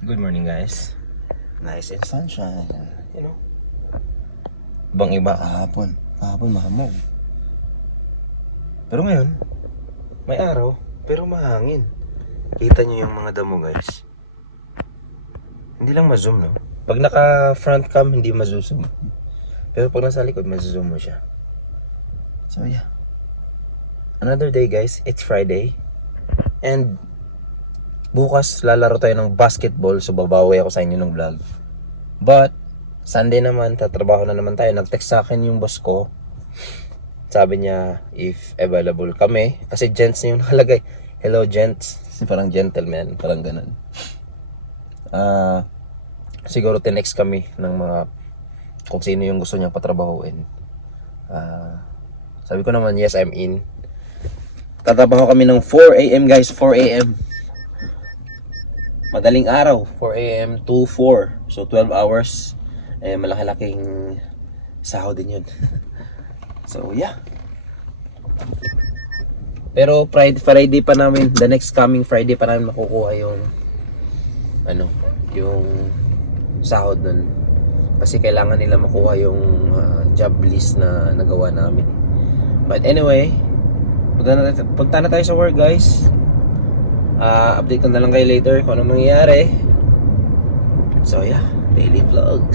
Good morning, guys. Nice and sunshine. You know. Bang iba kahapon. Kahapon mahamog. Pero ngayon, may araw, pero mahangin. Kita nyo yung mga damo, guys. Hindi lang ma-zoom, no? Pag naka front cam, hindi ma-zoom. Pero pag nasa likod, ma-zoom mo siya. So, yeah. Another day, guys. It's Friday. And bukas lalaro tayo ng basketball, so babawi ako sa inyo ng vlog. But Sunday naman, tatrabaho na naman tayo. Nag-text sa akin yung boss ko. Sabi niya if available kami, kasi gents na yung nakalagay. Hello gents, parang gentleman, parang ganun. Siguro tinext kami ng mga kung sino yung gusto niyang patrabahuin. Sabi ko naman yes, I'm in. Tatrabaho kami ng 4 AM guys, 4 AM. Madaling araw, 4 AM to 4. So 12 hours. Eh, malaki-laking sahod din yun. So yeah. Pero Friday pa namin, the next coming Friday pa namin makukuha yung yung sahod nun. Kasi kailangan nila makuha yung job list na nagawa namin. But anyway, punta na tayo sa work, guys. Update ko na lang kayo later kung ano mangyayari. So yeah, daily vlog.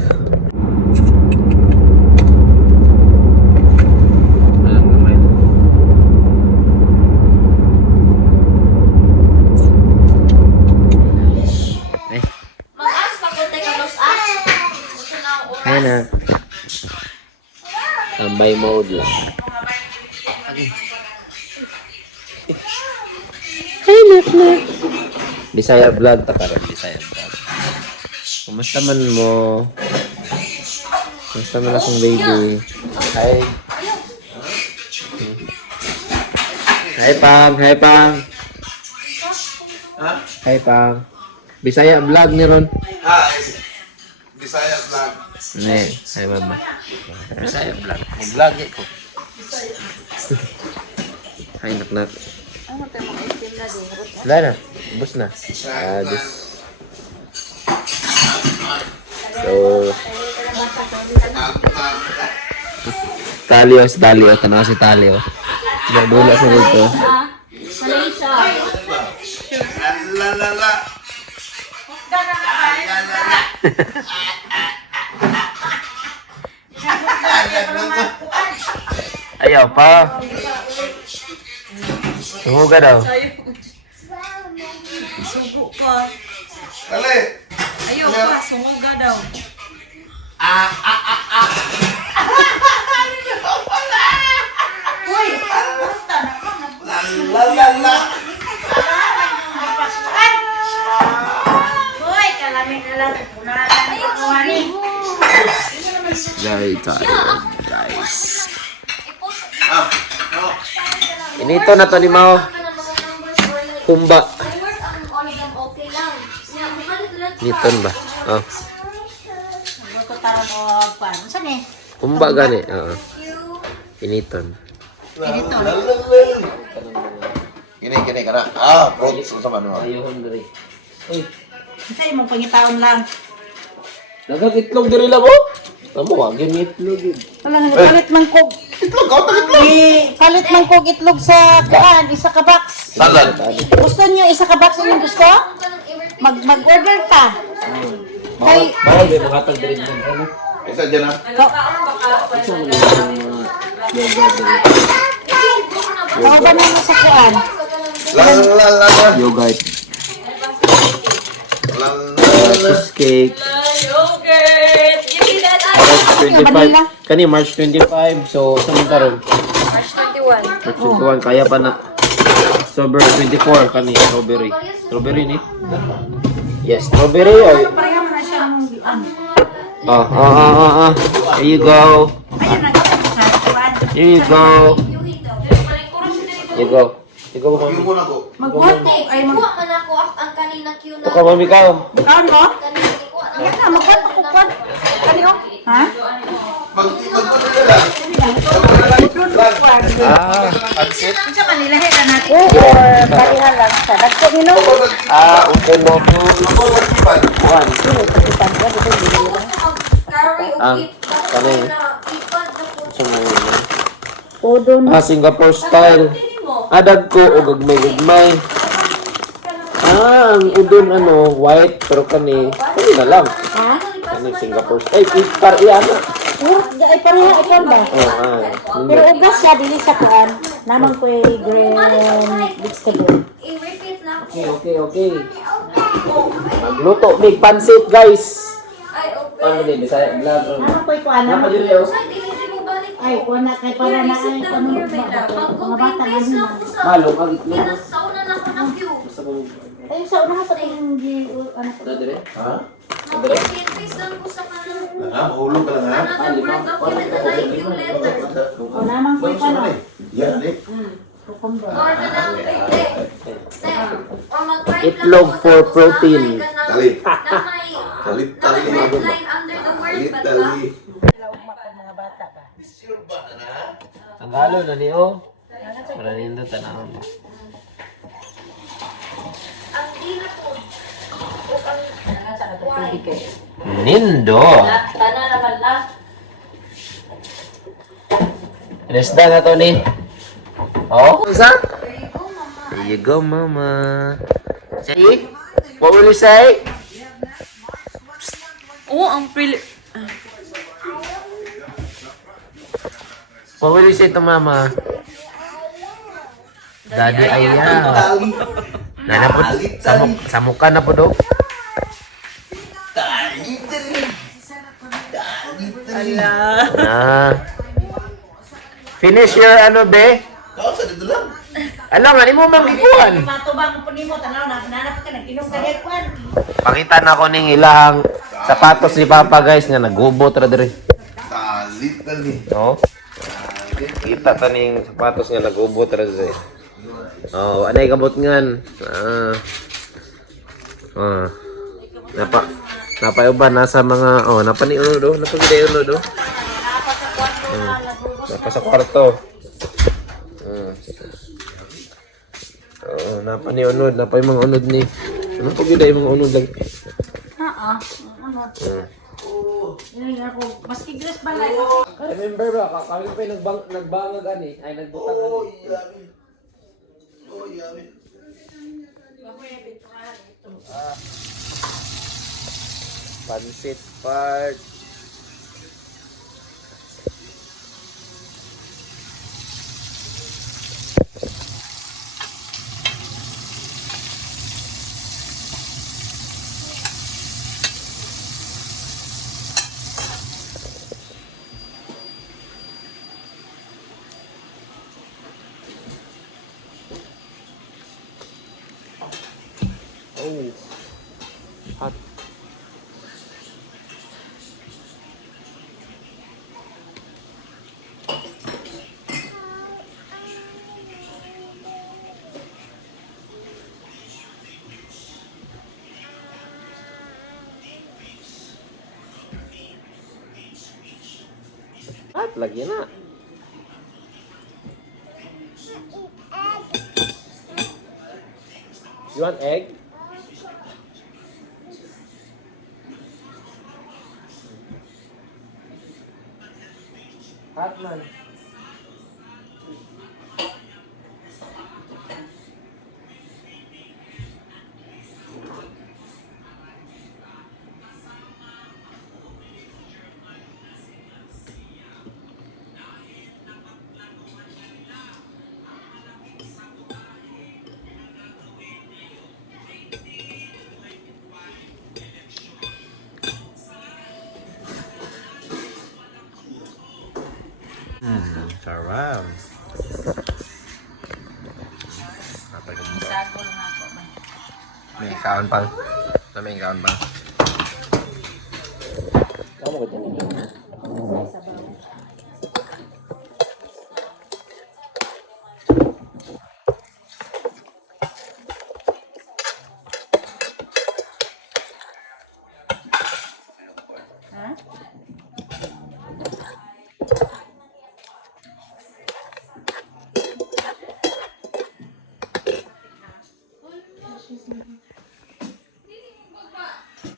Hi na. Tambay mode lang. Hi, Nak. Bisaya vlog ta karon, Bisaya vlog. Kumusta man mo? Kumusta man akong baby? Hi. Hi, Pang. Hi, Pang. Ha? Hi, Pang. Bisaya vlog ni ron. Hi. Bisaya vlog. Ne, hi, Mama. Bisaya vlog. Vlog ko. Hi, Nak. Wala na. Bus na. Just... So... Talio. Tanaw si Talio. Dula sa dito. Lalala. Ayaw pa. Sumuga daw. Sugo ka. Dali. Ayaw ka, sumuga daw. Uy, basta na ka. Lalala. Uy, kalamin na lang. Punalan ko kuhani. Very tired, guys. No. Inito na to ni Mao. Kumba. Niton ba? Oh. Gusto tara mo pan. Saan eh? Kumba gani. Oo. Initon. Ganito. Gini ka na. Fruits sa ano. Ayun diri. Uy, Sa'yo mong pangitaon lang. nagakitlog diri la mo? Amo wag yun itlog yun. Wala nga, palit man kog. Itlog ka, itlog. Palit man kog itlog sa kuhan, isa ka box. Salad. Gusto niyo isa ka box yung gusto? Mag-order ka. Bawal ba makatag diri din ano? Isa dyan ha. Tawagan mo sa kuhan. Lalala. Yogurt. Lalala. Cheesecake. March 25. Kani March 25. So saan karon? March 21. March 21 kaya pa na. Strawberry 24 kani strawberry. Strawberry ni? Yes, strawberry oy. Pareha mo na siyang Here you go. ayun na sa kuhan. Here you go. You go. You go, Yung mami. muna ko. Mag-what? Ay, Kuha man ako ang kanina queue na. Ikaw, mami, ka. Kaon ko? Kanina kuha na. Yan na, mag-what ako kuhan. Kaniyo? Ha? Magpapalala lang. Pansit? Unsa man nilahi ka natin? Or balihan lang sa dagko nino? Okay, no. Kanay. Ipad na po. Sa mga Todo na. Singapore style. Adag ko o gagmay-gagmay. Ang udon white pero kani na lang. Ha? Kani Singapore style. Par iyan na. Ay, pareha, ikaw ba? Pero Oh, ugas siya, dili sa kaan. Naman ko yung green vegetable. I-repeat na ako. Okay. Magluto big pancit, guys. Ay, Ano open. ni Bisaya vlog. Naman ko yung kuha naman. Ay, dili mo balik. Ay, kuha na, kay para na ay, ano, mga bata nga naman. Malong ang itlog. Pinasauna na ako ng cube. Basta mo. Ay, sa unahan sa tingin, ano ko. Dire? Ha? Mag-repeat lang po sa kanang. Mahulog ka lang ha? Another word document na like you letter. O naman ko yung ano. Yan eh. Cucumber. Or na lang step. Or mag-write lang Itlog po for tapos protein. na may ganang- Tali. na may Tali. red line under the word. Talit, But tali. Mga bata ba? Ang halo na niyo. Para nindo tanaw. ang dila po. O ang Nindo. Tana naman lang. Resda na to ni. Oh, isa? There you go, mama. There you go, mama. Say, what will you say? Oo, ang pili... What will you say to mama? Daddy ayaw. Nana po, samukan na po do. Ala. Na. Finish your be? Kau sa dito lang. Alam nga, mo manggikuan. Matubang po nimo, tanaw na, nanap ka, nag-inom ka hekwan. Pakita na ko ning ilang sapatos ni Papa guys nga nagubot ra diri. Talit, tali. No? Kita ta ning sapatos nga nagubot ra diri. Oh, anay kabot ngan. Napayuban nasa mga napani uno do, napagide uno do. Napa sa kwarto. Napani unod, napay mga unod ni. Ano pagide mga unod lagi? Ano? Yan ako, mas tigres ba lang? Remember ba, kami pa nagbangag ani, ay nagbutang ani. Pansit part. Oh, hot. Hot lagi na. You want egg? Hot man. Sarap. Sagol na ako. May kaon pang. May kaon pang. Kamu ko dyan. Ha?